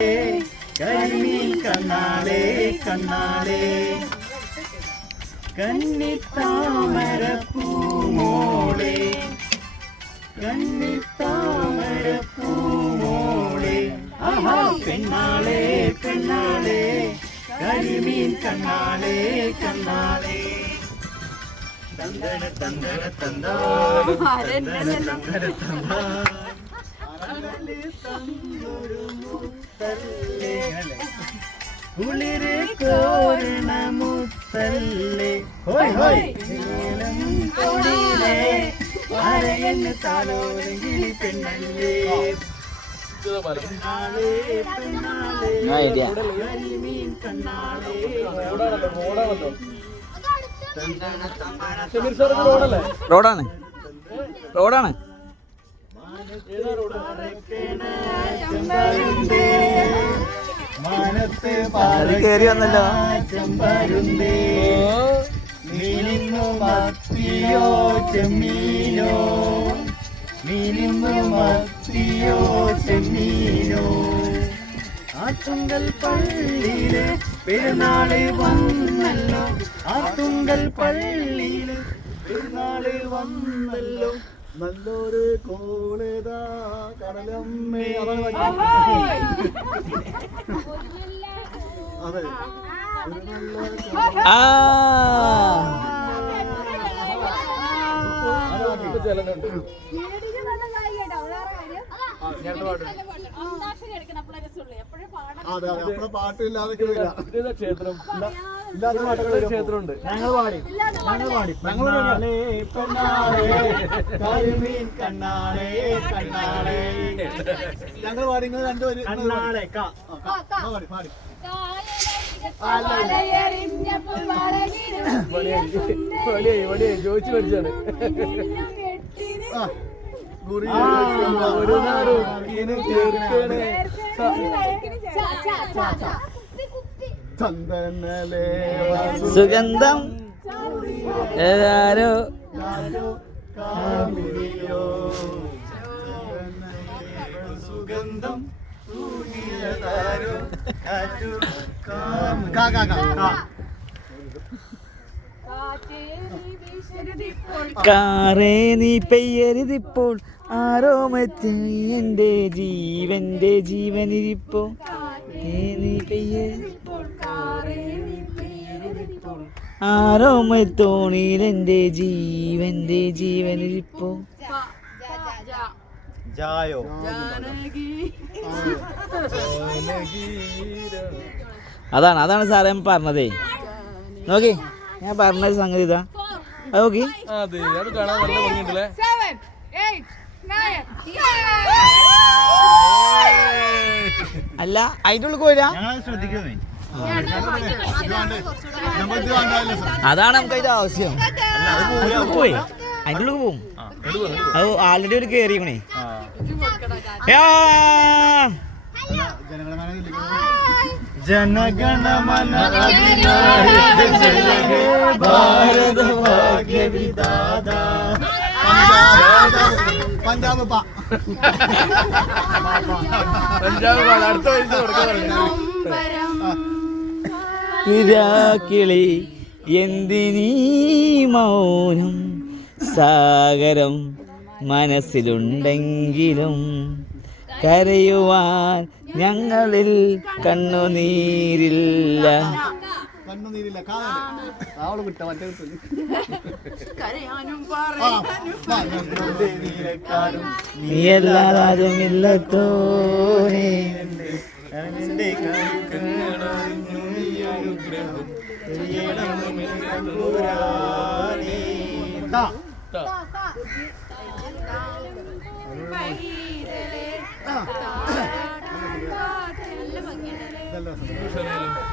കരിമീൻ കണ്ണാളേ കണ്ണാളേ കന്നിത്താമരപ്പൂമോളെ കന്നിത്താമരപ്പൂമോളെ ആഹാ പെണ്ണാളേ പെണ്ണാളേ കരിമീൻ കണ്ണാളേ കണ്ണാളേ തന്തന തന്തന തന്താന തന്തന തന്തന തന്താന കുളിര് കോരണ മുത്തല്ലേ ഹോയ് ഹോയ് കൊടിയിലേ അരയന് താലോരങ്കിളി പെണ്ണല്ലേ പെണ്ണാളേ പെണ്ണാളേ കരിമീൻ കണ്ണാളേ റോഡാണ് റോഡാണ് മാനത്ത് കേറി വന്നല്ലോ ചെമ്പരുന്തേ മീനിന്നു മത്തിയോ ചെമ്മീനോ മീനിന്നു മത്തിയോ ചെമ്മീനോ ആറ്റുങ്കൽ പള്ളിയില് പെരുന്നാള് വന്നല്ലോ ആറ്റുങ്കൽ പള്ളിയില് പെരുന്നാള് വന്നല്ലോ നല്ലൊരു കോളേതാ കടലമ്മേ അതെ പാട്ടില്ലാതെ ക്ഷേത്രമുണ്ട് ഞങ്ങൾ പാടി പെണ്ണാളേ കരിമീൻ കണ്ണാളേ കണ്ണാളേ ഞങ്ങൾ പാടി നിങ്ങൾ രണ്ടുപേരും കണ്ണാളേ പാടി ചോദിച്ചു പഠിച്ചാണ് സുഗന്ധം ഏതാരോ സുഗന്ധം കാറേ നീ പെയ്യരുതിപ്പോൾ ആരോ മറ്റ് എൻ്റെ ജീവന്റെ ജീവനിരിപ്പോ നീ പെയ്യരുതിപ്പോൾ ആരോ തോണിയിൽ എൻ്റെ ജീവന്റെ ജീവനിരിപ്പോ ജായോ അതാണ് സാറേ പറഞ്ഞതേ നോക്കി ഞാൻ പറഞ്ഞ സംഗതി ഇതാ നോക്കി അല്ല അതിൻ്റെ ഉള്ളിൽ പോരാ അതാണ് നമുക്ക് അതിന്റെ ആവശ്യം പോയി അതിൻ്റെ ഉള്ളിൽ പോവും അത് ആൾറെഡി ഒരു കേറിയണേ ജനഗണമന ഭാരത ഭാഗ്യ വിധാത പഞ്ചാബ് കിളി എന്തിനീ മൗനം സാഗരം മനസ്സിലുണ്ടെങ്കിലും കരയുവാൻ ഞങ്ങളിൽ കണ്ണുനീരില്ല നീയല്ലാതും ഇല്ലത്തോനെ നല്ല